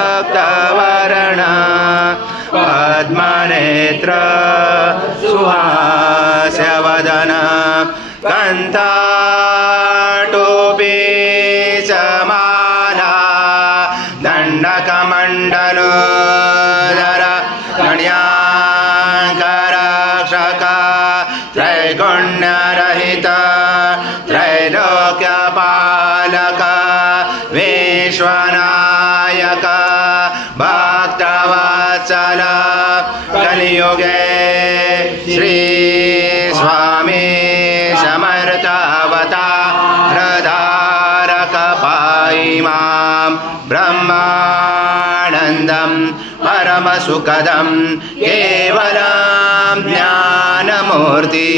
रक्तवर्ण पद्मनेत्र सुहास्यवदन कन्थाटोपी समाला दण्डकमण्डलोदर गण्याकरक्षक त्रैगुण्यरहित कलियुगे श्री स्वामी पाहि मां ब्रह्मानन्दं परमसुखदं केवलं ज्ञानमूर्ति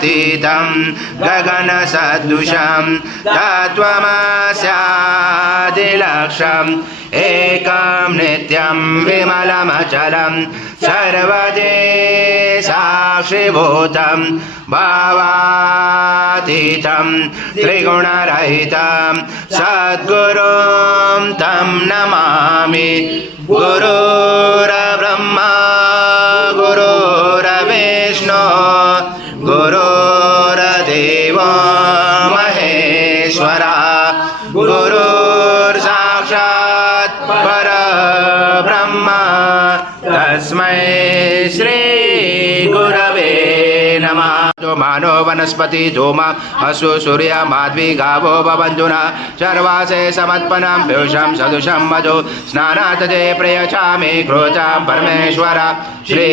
द्वन्द्वातीतं गगनसदृशं तत्त्वमस्यादिलक्षम् एकं नित्यं विमलमचलं सर्वदे साक्षिभूतं भावातीतं त्रिगुणरहितं सद्गुरुं तं नमामि। गुरु जो मानो वनस्पति धूम असु सूर्य माध्वी गावो भवन्तुना, सर्वासे समत्पनं पीयूषं सदृशं मधु, स्नानात् ते प्रयच्छामि क्रोचां परमेश्वर। श्री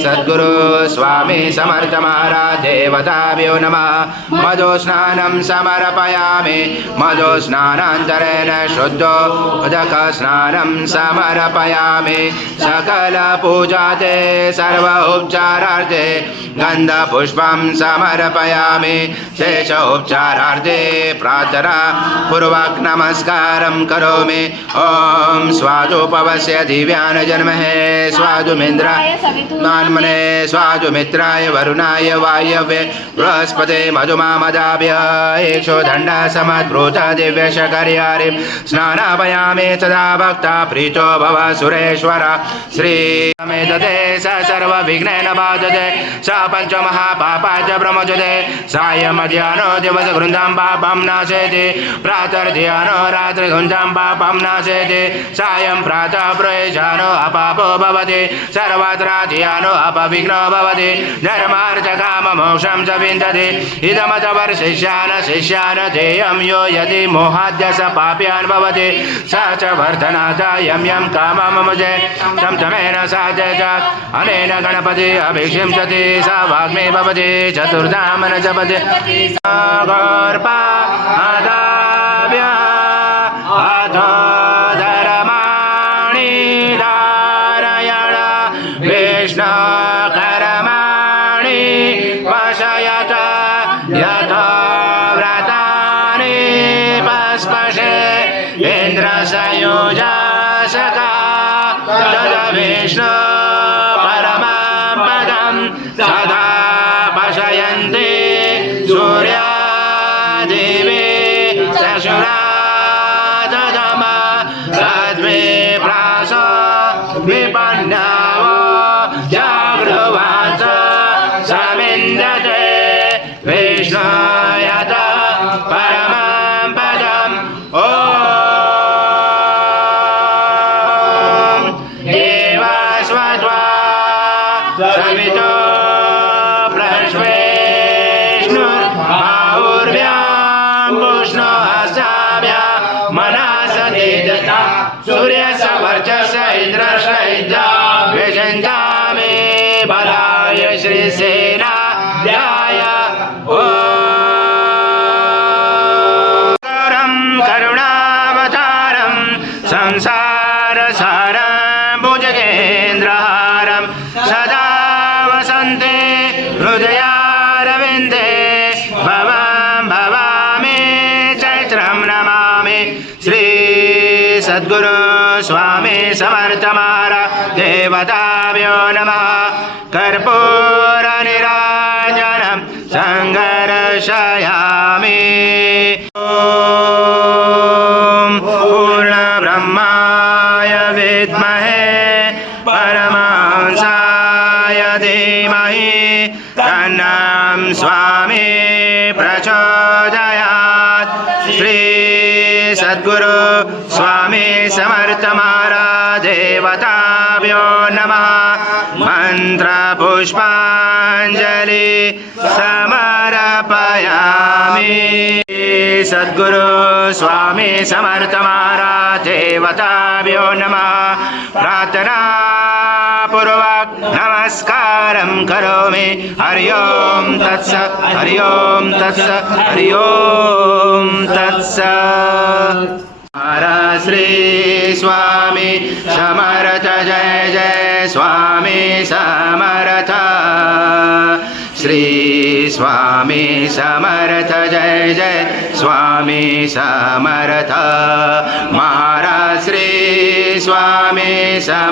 सद्गुरु स्वामी समर्थ महाराज, देवताभ्यो नमः। मधु स्नानं समर्पयामि, मधु स्नानान्तरेण शुद्धो, उदक स्नानं समर्पयामि। सकल पूजा ते सर्व उपचारार्थे, गन्धपुष्पं समर्पयामि। शेष उपचारार्थे प्रार्थना पूर्वक नमस्कारं करोमि। ॐ स्वादुपवस्य दिव्यान जन्महे स्वादुमिन्द्राय नान्मने स्वादुमित्राय वरुणाय वायव्ये बृहस्पते मधुमामदाभ्य एषो दण्ड समद्भूत दिव्यशकर्यारिं स्नानापयामि सदा भक्ता प्रीतो भव सुरेश्वर। श्री मे ददे स सर्वविघ्नेन बाधते स पञ्चमहापापाय च प्रमुचते सायमध्यानो दिवस गृन्दां पापं नाशेति प्रातर्ध्यानो रात्रिगुञ्जां पापं नाशेति सायं प्रातः प्रयोजानो अपापो भवति सर्वत्र ध्यानो अपविघ्नो भवति धर्मार्थकाममोक्षं च विन्दति ध्येयं यो यदि मोहाद्य स पाप्यान् भवति, स च वर्धनाथ यं यं कामममुजे तं च अनेन गणपति वाग्मे भवति चतुर्धामन जपति गर्पा आदाव्य विपन्नव जागृवाच समिन्दते विष्णुयत परमां पदम् ॐ देवास्वत्वा सवितो प्रश्वेष्णुर्माहुर्व्यां पुष्णो वर्चस्य इन्द्रस्य इन्द्रा विषन्तामे बलाय श्रीसेना ध्याय ॐ करुणावतारं संसारसारं भुजगेन्द्रहारं सदा सद्गुरु स्वामी समर्थमार देवताभ्यो नमः। कर्पूरनिराजनं सङ्गर्षयामि पूर्णब्रह्माय विद्महे स्वामी प्रचोदयात्। श्री सद्गुरु समर्थ महाराज देवताभ्यो नमः। मन्त्रपुष्पाञ्जलि समर्पयामि। सद्गुरु स्वामी समर्थ महाराज देवताभ्यो नमः। प्रार्थना पूर्वक नमस्कारं करोमि। हरि ओं तत्स हरि ओं तत्स हरि ओं तत्स श्री स्वामी समर्थ, जय जय, स्वामी समर्थ। श्री स्वामी समर्थ, जय जय, स्वामी समर्थ। महाराज श्री स्वामी सम